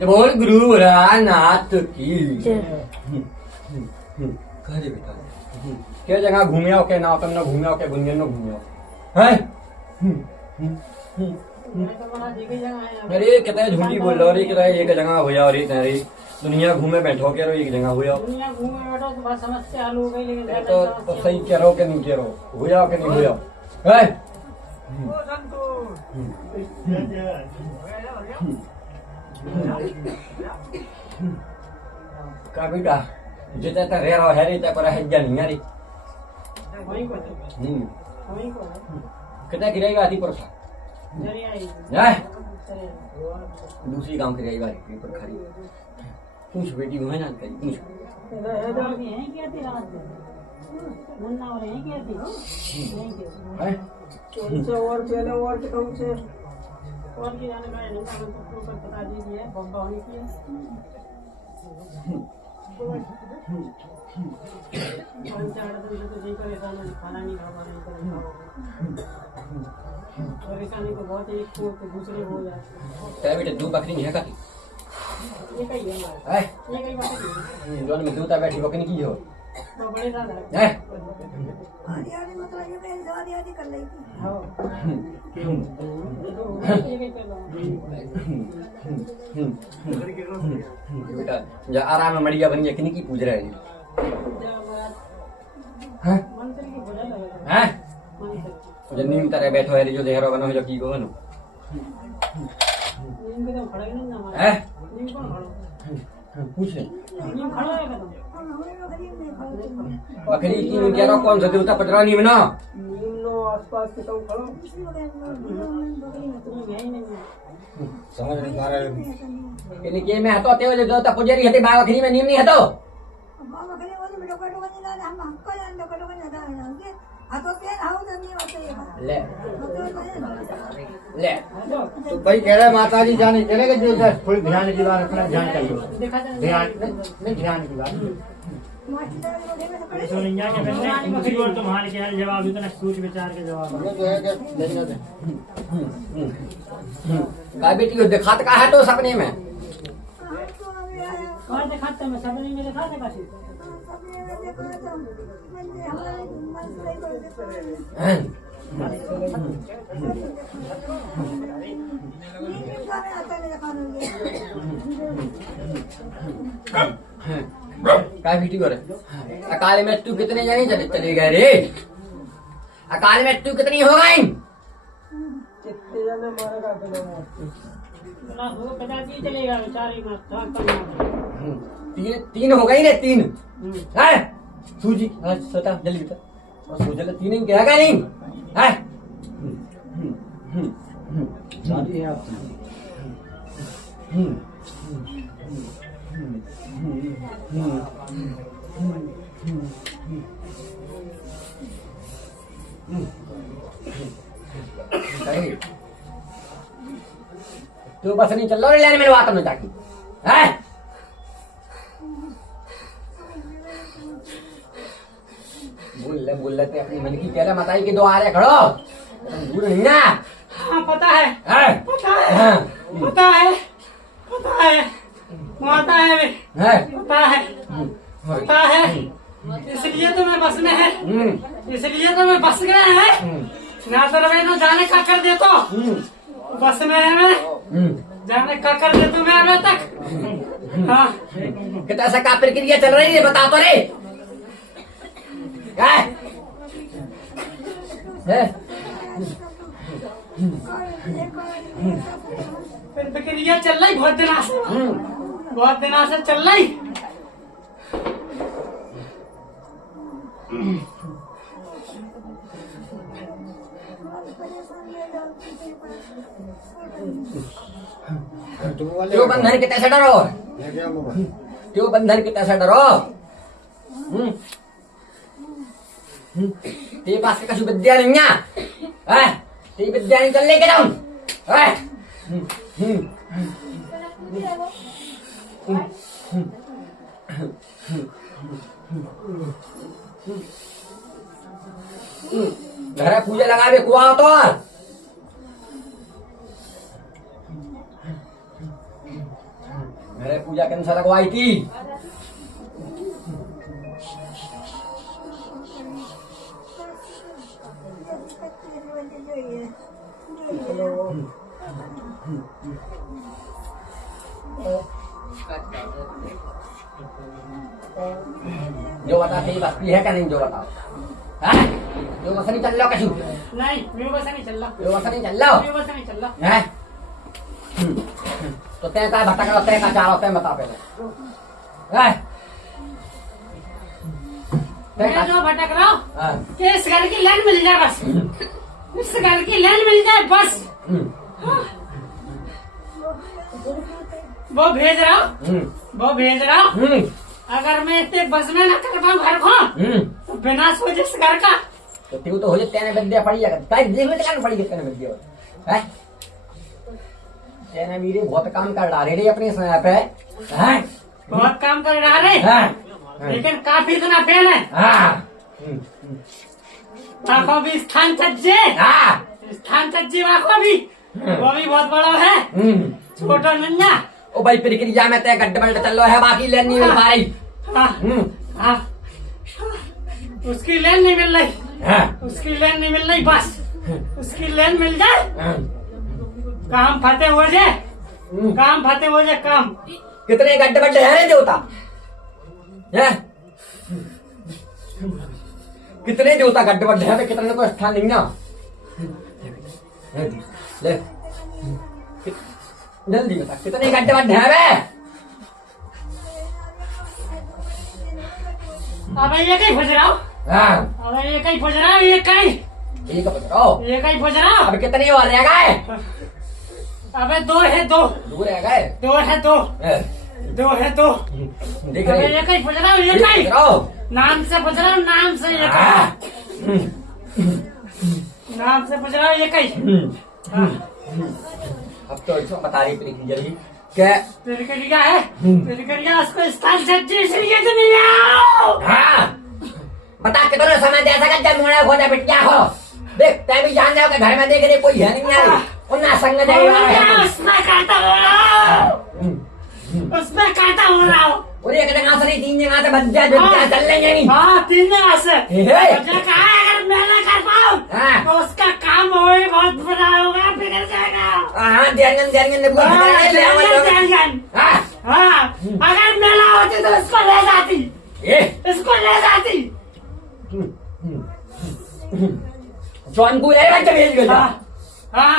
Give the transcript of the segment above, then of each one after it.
बोल गुरु नाथ की कह दे बेटा क्या जगह घूमे हो के ना तुम ना घूमे हो के गुंजन में घूमे हो हैं अरे कितना झूठी बोल रहा रे कितना एक जगह हो जाओ रे तेरे दुनिया घूमे बैठो के रो एक जगह हो जाओ दुनिया घूमे बैठो तो बस समस्या हल हो गई लेकिन तो सही कह रहो कि नहीं कह रहो हो जाओ कि नहीं हो जाओ हैं का बेटा जितना तक रह रहा है रे तक रह जा नहीं रे वही को कितना गिराई आती परसा जरिया ही है दूसरी काम की रही बात पर खड़ी पूछ बेटी है ना कहीं पूछ है क्या थी रात मुन्ना और है क्या थी है और पहले और के कहूं से और की जानकारी नहीं हमको पर बता दीजिए बम्बा होने की खाना नहीं खा पा रहे परेशानी को बहुत एक को दूसरे हो जाए बेटा दो बकरी है का ये कहीं है है ये कहीं बात है दोनों में दूता बैठी बकरी की हो तो बड़े दादा है आधी आधी मतलब ये कहीं आधी आधी कर लेगी हां ये कहीं कर लो बेटा जा आराम में मड़िया बन गया किन की पूज रहा है हैं मंत्र की भजन लगे हैं मंत्र जो नीम तरह बैठो है जो देहरो बनो जो की को बनो नीम के तो खड़ा ही नहीं ना हैं नीम कौन खड़ा पूछ नीम खड़ा है कदम बकरी की कह रहा कौन सा देवता पटरा नीम ना नीम नो आसपास के तो खड़ो नीम है ही नहीं समझ नहीं पा रहे इन्हें के में हतो तेव जो देवता पुजारी हते बा बकरी में नीम नहीं हतो बाबा करे वो में डोका डोका नहीं डाले हम हमको जान डोका डोका नहीं डाले के हाथों से हाउ तो नहीं होते ये ले तो भाई कह रहा माता जी जाने चलेगा जो थोड़ी ध्यान की बात अपना ध्यान चाहिए ध्यान नहीं ध्यान की बात सोनिया के पहले दूसरी ओर तुम्हारे क्या जवाब इतना सोच विचार के जवाब जो है कि लेने दे काय बेटी को दिखात का है तो सपने में और दिखाते मैं सपने में दिखाते काशी काय बेटी को रे अकाल में तू कितने जाने चले गए रे अकाल में तू कितनी हो गई कितने जाने मारेगा ना हो पिताजी चलेगा बेचारे का तीन हो गई रे तीन है सूजी आज सता जल्दी बेटा और सूजल तीन ही क्या नहीं है शादी है आपकी तू बस नहीं चल रहा लेने मेरे बात में जाके है बोल लेते अपनी मन की कहला मताई के दो आ रहे खड़ो दूर नहीं ना हाँ पता है पता है पता है पता है माता है वे पता है पता है इसलिए तो मैं बस में है इसलिए तो मैं बस गए हैं ना तो रवे ना जाने का कर दे तो बस में है मैं जाने का कर दे तो मैं अभी तक हाँ कितना सा का प्रक्रिया चल रही है बता तो रे क्या है प्रक्रिया चल रही बहुत दिनों से चल रही क्यों बंधन कितने से डरो क्यों बंधन कितने से डरो तेरे पास का विद्या नहीं है तेरी विद्या नहीं चल लेके जाऊं घर पूजा लगा दे कुआ तो अरे पूजा कैंसर लगवाई थी। जो बता तेरी बस्ती है क्या नहीं, जो बताओ। हाँ? जो बस नहीं चल रहा कशु नहीं मेरे बस नहीं चल रहा, जो बस नहीं चल रहा मेरे बस नहीं चल रहा। है। तो तय का भटक रहा, तय का चाह रहा, बता पहले। है? मैं जो भटक रहा हूँ हाँ। कि इस घर की लाइन मिल जाए बस, इस घर की लाइन मिल जाए बस। वो भेज रहा हूँ, वो भेज रहा हूँ। अगर मैं इतने बस में न कर पाऊँ घर को तो विनाश हो जाए इस घर का। तो तू तो हो जाए, तेने विद्या पड़ी जाकर ताई देख में क्या पड़ी गई तेने विद्या है। तेने मेरे बहुत काम कर डाले रे अपने समय पे। हैं? बहुत काम कर रहा है हैं? लेकिन काफी इतना फेल है। हाँ। आंखों भी स्थान सज्जे, हाँ। स्थान सज्जे आंखों भी, वो भी बहुत बड़ा है, छोटा नन्या। ओ भाई प्रक्रिया में तय गड्ढे बल्ट चल रहा है, बाकी लेन नहीं मिल पा रही। हाँ, उसकी लेन नहीं मिल रही, उसकी लेन नहीं मिल रही, बस उसकी लेन मिल जाए काम फतेह हो जाए, काम फतेह हो जाए काम। कितने गड्ढे बल्ट है रे देवता है? कितने देवता गड्ढे बल्ट है, कितने को स्थान नहीं ना। ले जल्दी बता कितने गड्ढे बल्ट है बे? अबे ये कहीं फंस रहा हूँ, अबे ये कहीं फंस रहा हूँ, ये कहीं फंस रहा हूँ। अब कितने और रह गए? अबे दो है, दो रह गए। दो है, दो है, दो देख अबे रहे ये कहीं फंस रहा हूँ, ये कहीं नाम से फंस रहा हूँ, नाम से ये कहीं, नाम से फंस रहा हूँ, ये कहीं। अब तो इसको बता रही प्रक्रिया जी क्या प्रक्रिया है, प्रक्रिया उसको स्थान सज्जे इसलिए तो नहीं आओ। हाँ बता कितना समय दे सका जब मोड़ा खोजा बिटिया हो। देख तय भी जान जाओ कि घर में देख रहे कोई है नहीं यार, उन्ना संग जाएगा। उसमें कांटा हो रहा हूँ, उसमें कांटा हो रहा हूँ। और एक जगह से नहीं, तीन जगह से बच जाए, चल लेंगे नहीं। हाँ 3 जगह से। हे। मुझे कहा है अगर मैं ना कर पाऊँ हाँ। तो उसका काम हो ही बहुत बुरा होगा, बिगड़ जाएगा। हाँ ध्यान हाँ अगर मैं ना होती तो इसको ले जाती, इसको ले जाती। चौनकू है भेज गया। हाँ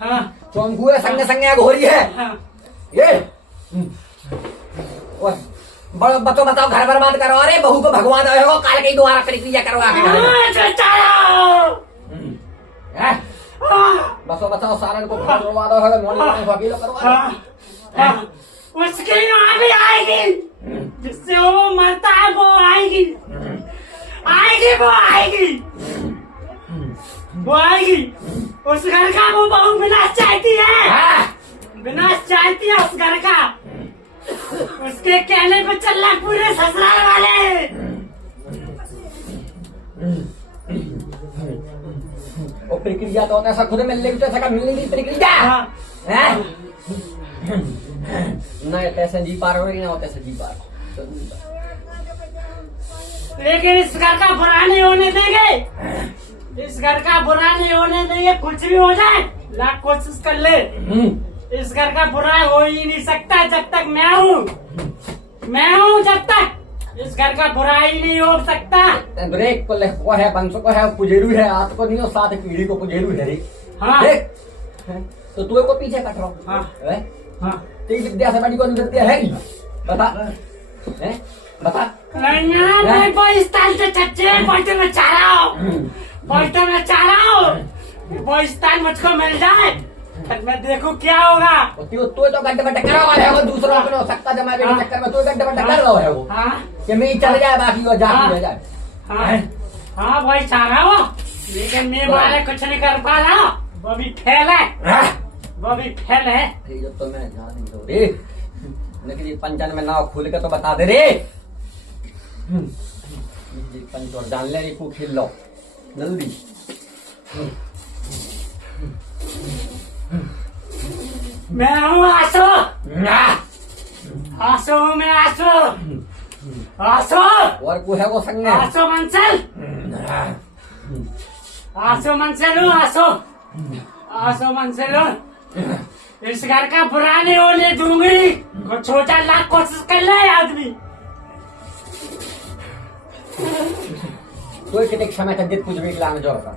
हाँ चौनकू है संग संग घोरी है ये। बड़ो बतो बताओ घर बर्बाद करवा रहे, बहू को भगवान हो काल के द्वारा प्रक्रिया करवा के। बसो बताओ सारण को करवा दो है, मोनी वकील करवा। उसकी आगे आएगी, जिससे वो मरता है वो आएगी, आएगी वो आएगी, वो आएगी। उस घर का वो बहू विनाश चाहती है, विनाश चाहती है उस घर का। उसके कहने पे चल रहा पूरे ससुराल वाले। वो प्रक्रिया तो होता है खुद मिलने की, तो ऐसा मिलने की प्रक्रिया है ना। तैसे जी पार हो रही ना, तैसे जी पार। लेकिन इस घर का बुरा नहीं होने देंगे, इस घर का बुरा नहीं होने देंगे। कुछ भी हो जाए लाख कोशिश कर ले, इस घर का बुरा हो ही नहीं सकता जब तक मैं हूँ जब तक इस घर का बुरा ही नहीं हो सकता। ब्रेक को है, बंसो को है, पुजेरू है, आत को नहीं हो, साथ पीढ़ी को पुजेरू है रे। हाँ देख तो तू को पीछे कट रहा हूँ। हाँ तेरी विद्या से बड़ी कौन विद्या है? बता है? बता। मैं 22 साल से छच्चे पलटे में चाह रहा हूँ, पलटे में चाह रहा हूँ। 22 साल मुझको मिल जाए फिर मैं देखूं क्या होगा। तू तो गड्ढे में टक्कर रहा है वो, दूसरों को सकता जमा के चक्कर में तू गड्ढे में टक्कर रहा है वो। कि मैं चल जाए बाकी वो जाती रह जाए। हाँ वही चाह रहा हूँ, लेकिन मेरे बारे कुछ नहीं कर पा रहा। वो भी फेल है, वो भी फेल है। जब तो मैं ध्यान नहीं दो रे, लेकिन पंचन में नाव खुल के तो बता दे रे। पंच और जान ले को खेल लो जल्दी। मैं हूँ आसो, आसो में आसो आसो और को है वो संग में आसो मंसल आसो मंसल आसो आसो मंसल इस घर का बुरा नहीं होने दूंगी। को छोटा लाख कोशिश कर ले आदमी। तो कितने समय तक जित कुछ भी लाने जोर का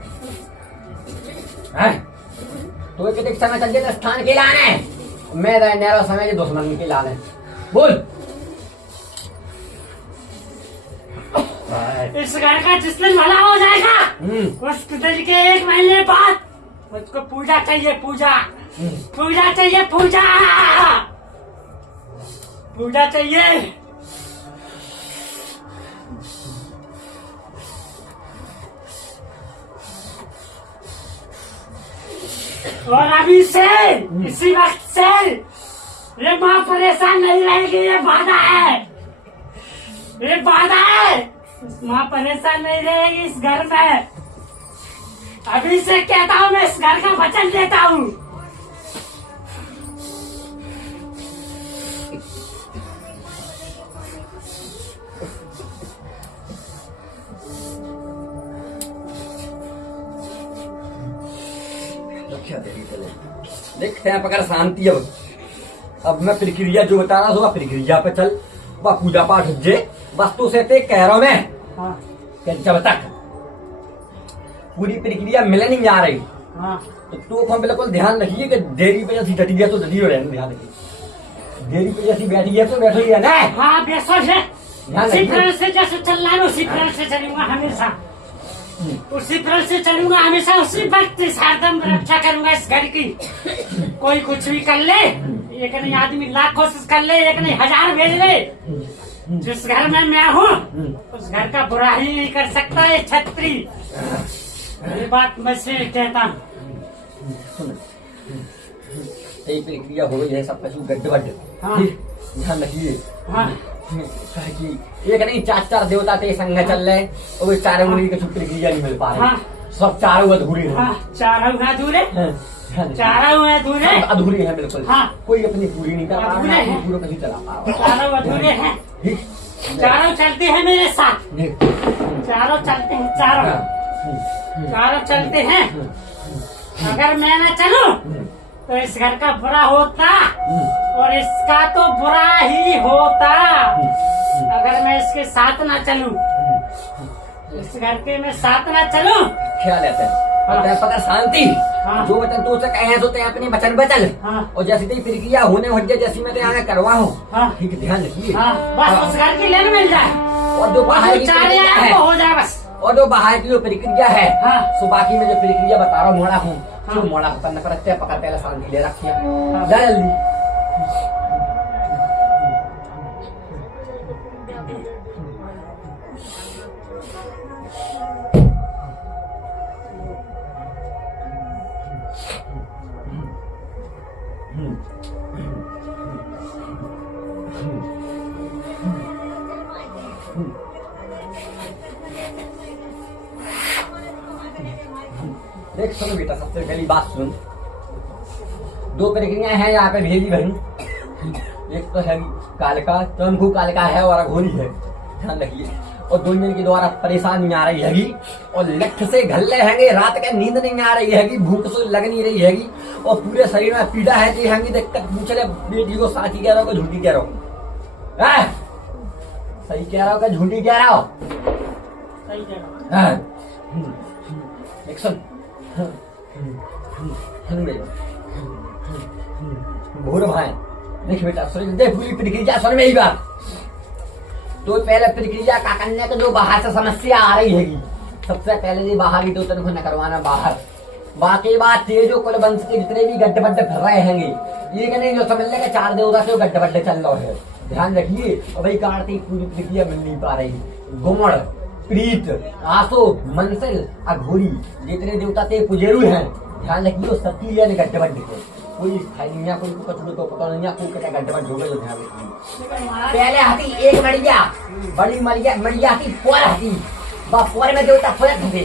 है तो कितने समय तक जित स्थान के लाने मैं नैरो समय दुश्मन के लाने बोल। इस घर का जिस दिन भला हो जाएगा उस दिन के 1 महीने बाद मुझको पूजा चाहिए। पूजा पूजा चाहिए। पूजा पूजा चाहिए। और अभी से इसी वक्त से ये माँ परेशान नहीं रहेगी। ये वादा है। ये वादा है। माँ परेशान नहीं रहेगी इस घर में। अभी से कहता हूँ मैं इस घर का वचन देता हूँ। देखते हैं पकड़ शांति। अब मैं प्रक्रिया जो बता रहा हूँ प्रक्रिया पे चल वह पूजा पाठ जे वस्तु से ते कह रहा हूँ मैं जब तक पूरी प्रक्रिया मिले नहीं जा रही तो तू को बिल्कुल ध्यान रखिए कि देरी पे जैसी डटी है तो डटी हो रहे ध्यान रखिए। देरी पे जैसी बैठी है तो बैठी है ना। हाँ बेसोच है। उसी तरह से जैसे चल रहा है उसी तरह से चलूंगा हमेशा। उसी तरह से चलूंगा हमेशा। उसी वक्त हरदम रक्षा करूंगा इस घर की। कोई कुछ भी कर ले एक नहीं आदमी लाख कोशिश कर ले एक नहीं 1000 भेज ले जिस घर में मैं हूँ उस घर का बुरा ही नहीं कर सकता ये छत्री। ये बात मैं से कहता हूँ। प्रक्रिया हो गई है सब कुछ गड्ढ ध्यान रखिए। एक नहीं 4 देवता थे संग चल रहे और वो 4 उंगली की प्रक्रिया नहीं मिल पा रही। सब 4 अधूरी है। 4 अधूरे 4 अधूरे अधूरी है बिल्कुल। हाँ। कोई अपनी पूरी नहीं कर पा रहा है। पूरा नहीं चला पा रहा। 4 अधूरे हैं। 4 चलते हैं मेरे साथ। 4 चलते हैं। 4 चलते हैं। अगर मैं न चलूं तो इस घर का बुरा होता और इसका तो बुरा ही होता। अगर मैं इसके साथ ना चलूं इस घर के मैं साथ ना चलूं ख्याल आता है पता शांति। जो वचन तो कहे तो ते अपने वचन बचल। और जैसी तेरी प्रक्रिया होने हो जाए जैसी मैं यहाँ करवा हूँ ठीक ध्यान रखिए। बस उस घर की लेन मिल जाए और जो बाहर की प्रक्रिया है हो जाए बस। और जो बाहर की जो प्रक्रिया है सो बाकी में जो प्रक्रिया बता रहा हूँ मोड़ा हूँ जो मोड़ा करना पड़ता है पकड़ पहले शांति ले रखिए जल्दी। देख सुनो बेटा सबसे पहली बात सुन। 2 प्रक्रिया है यहाँ पे भेजी बहन। एक तो है कालिका चंखू कालिका है और अघोरी है ध्यान रखिए। और 2 दिन के द्वारा परेशानी आ रही हैगी और लठ से घल्ले हैंगे रात के नींद नहीं आ रही हैगी भूख से लग नहीं रही हैगी और पूरे शरीर में पीड़ा है जी हैंगी। दिक्कत पूछे बेटी को साथी कह रहा हो झूठी कह रहा हो। सही कह रहा हो कि झूठी कह रहा हो। सही कह रहा हूँ। एक सुन भूर भाई देख बेटा सुन दे पूरी प्रक्रिया सुन मेरी बात। तो पहले प्रक्रिया का करने को जो बाहर से समस्या आ रही हैगी सबसे पहले ये बाहर की तो तनखो न करवाना बाहर। बाकी बात ये जो कुल वंश के जितने भी गड्ढे बड्ढे फिर रहे हैंगे ये नहीं जो समझ लेंगे 4 देवता से गड्ढे बड्ढे चल रहे हैं ध्यान रखिए। और भाई कार्तिक पूरी प्रक्रिया मिल नहीं पा रही। गुमड़ प्रीत आसो मंसल अघोरी जितने देवता थे पुजेरू हैं ध्यान रखिए सबकी लिए गड्ढे बड्ढे थे। कोई खाई कोई कचरू तो पता नहीं कोई कहता गड्ढे बड्ढे हो गए ध्यान रखिए। पहले हाथी एक मड़िया बड़ी मड़िया हाथी पोर हाथी पोर में देवता फुलक थे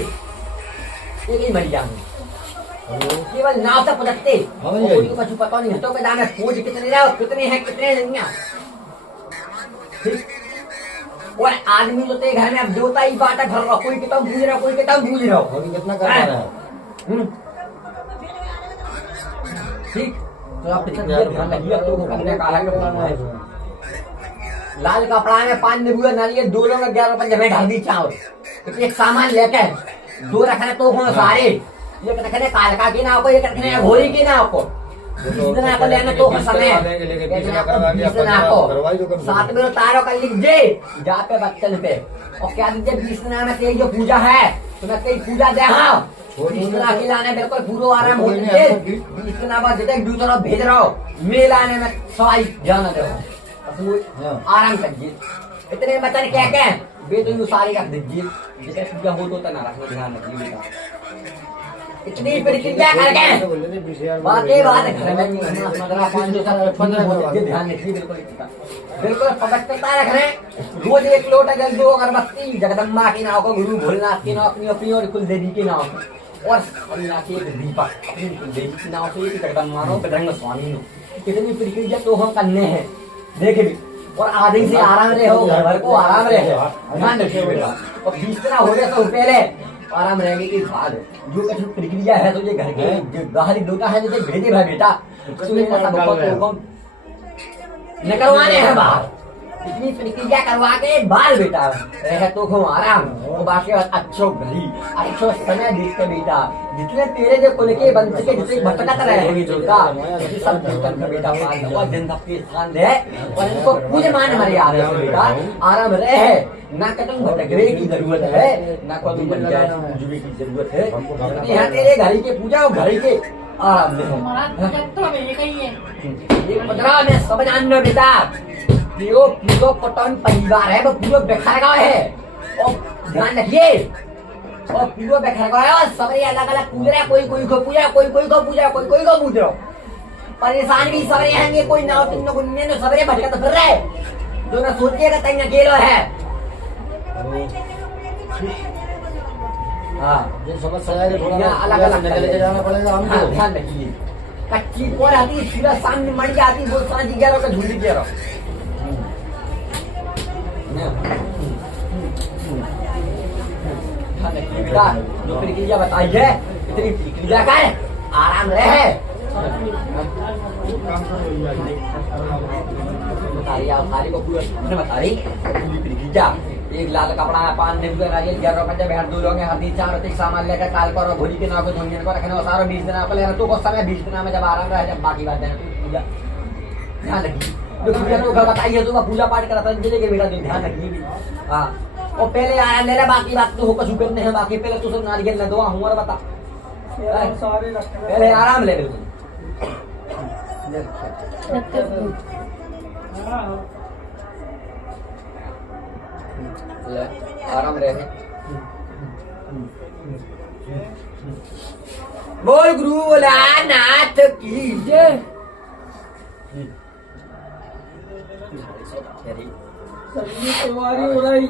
एक ही मड़िया में केवल नाव से फुलकते। पशु पता नहीं हटो के दाने खोज कितने रहो कितने हैं कितने नहीं। ठीक। और आदमी जो तेरे घर में अब जोता ही बाटा भर रहा, कोई किताब भूल रहा, कोई किताब भूल रहा। और कितना कर रहा है? ठीक, तो आप ध्यान रखिए, तो करने का है लाल कपड़ा में 5 नींबू नारियल 2 लोग 11 रुपए जमे ढाल दी चावल। एक सामान लेके 2 रखने तो हो सारे, एक रखने कालका की नाव को, एक रखने घोरी की नाव को, 20 दिन को लेना तो समय 20 दिन को 7 में तारों का लिख दे जा पे बच्चन पे, और क्या दीजिए 20 दिन में तेरी जो पूजा है तुम्हें कई पूजा दे। हाँ 20 दिन खिलाने बिल्कुल पूरा आराम हो जाए। 20 दिन बाद जैसे दूसरा भेज रहा हो मेलाने में सवाई जाना दे आराम करिए। इतने बचन क्या क्या बेद सारी रख दीजिए, जैसे पूजा हो तो ना रखना, ध्यान रखिए बेटा। इतनी प्रक्रिया करके बातें बात घर में ध्यान रखिए, बिल्कुल पवित्रता रख रहे। रोज 1 लोटा जल 2 अगरबत्ती जगदम्बा की नाव को, गुरु भोलेनाथ की नाव अपनी अपनी और कुल देवी की नाव और दीपक अपनी कुल देवी की नाव से जगदम्बा नो बजरंग स्वामी नो। इतनी प्रक्रिया तो हम करने हैं देखे भी, और आदि से आराम रहे हो, घर को आराम रहे, ध्यान रखिए बेटा। और 20 दिन हो गया तो पहले आराम रहेंगे कि बाद जो कुछ प्रक्रिया है तो ये घर के जो बाहरी लोटा है जो भेजे भाई बेटा न करवाने हैं बाहर, इतनी प्रक्रिया करवा के बाल बेटा रहे तो खूब आराम। वो बाकी अच्छो घड़ी अच्छो समय देखते बेटा, जितने तेरे जो कुल के बंद के जितने भटकत रहे सब बेटा पाल दिन सबके स्थान दे और इनको पूज मान मर्यादा से बेटा आराम रहे। ना कतम भटकने की जरूरत है, ना कोई पंचायत जुड़े की जरूरत है। यहाँ तेरे घर के पूजा और घर के आराम दे। 15 में सब जान लो बेटा, पूरा पटन परिवार है, वो पूरा बेकार गाँव है और ध्यान रखिए। और पूरा बेकार गाँव है और सबरे अलग अलग पूज रहे, कोई कोई को पूजा, कोई कोई को पूजा, कोई कोई को पूज रहा। परेशान भी सबरे हैंगे, कोई नाव 3 गुन्ने ने सबरे भटकत फिर रहे, जो ना सोचिएगा तंग अकेलो है। हाँ ये समस्या है, थोड़ा अलग अलग लेके जाना पड़ेगा हमको। हाँ, ध्यान रखिए। कच्ची पोर आती सूरज सामने मर जाती, वो साँझ 11 का झूली दे रहा। जो प्रक्रिया बताई है इतनी प्रक्रिया का है, आराम रहे। सारी को पूरा बता रही प्रक्रिया। एक लाल कपड़ा है, 5 नींबू नारियल 11 रुपए भेड़ 2 लोग हल्दी 4 रोटी सामान लेकर काल पर घोड़ी के नाव को धोने को रखने और सारा 20 दिन को लेना तो समय 20 दिन में जब आराम रहे, जब बाकी बात है पूजा ध्यान रखिए। जो पूजा तो घर बताइए तो पूजा पाठ करता है के बेटा, जो ध्यान रखिए। हाँ और पहले आराम ले रहा, बाकी बात तो होकर चुके हैं, बाकी पहले तो सब नारियल न दो हूँ और बता पहले आराम ले बिल्कुल आराम रहे। बोल गुरु भोलानाथ की जय। सवारी हो रही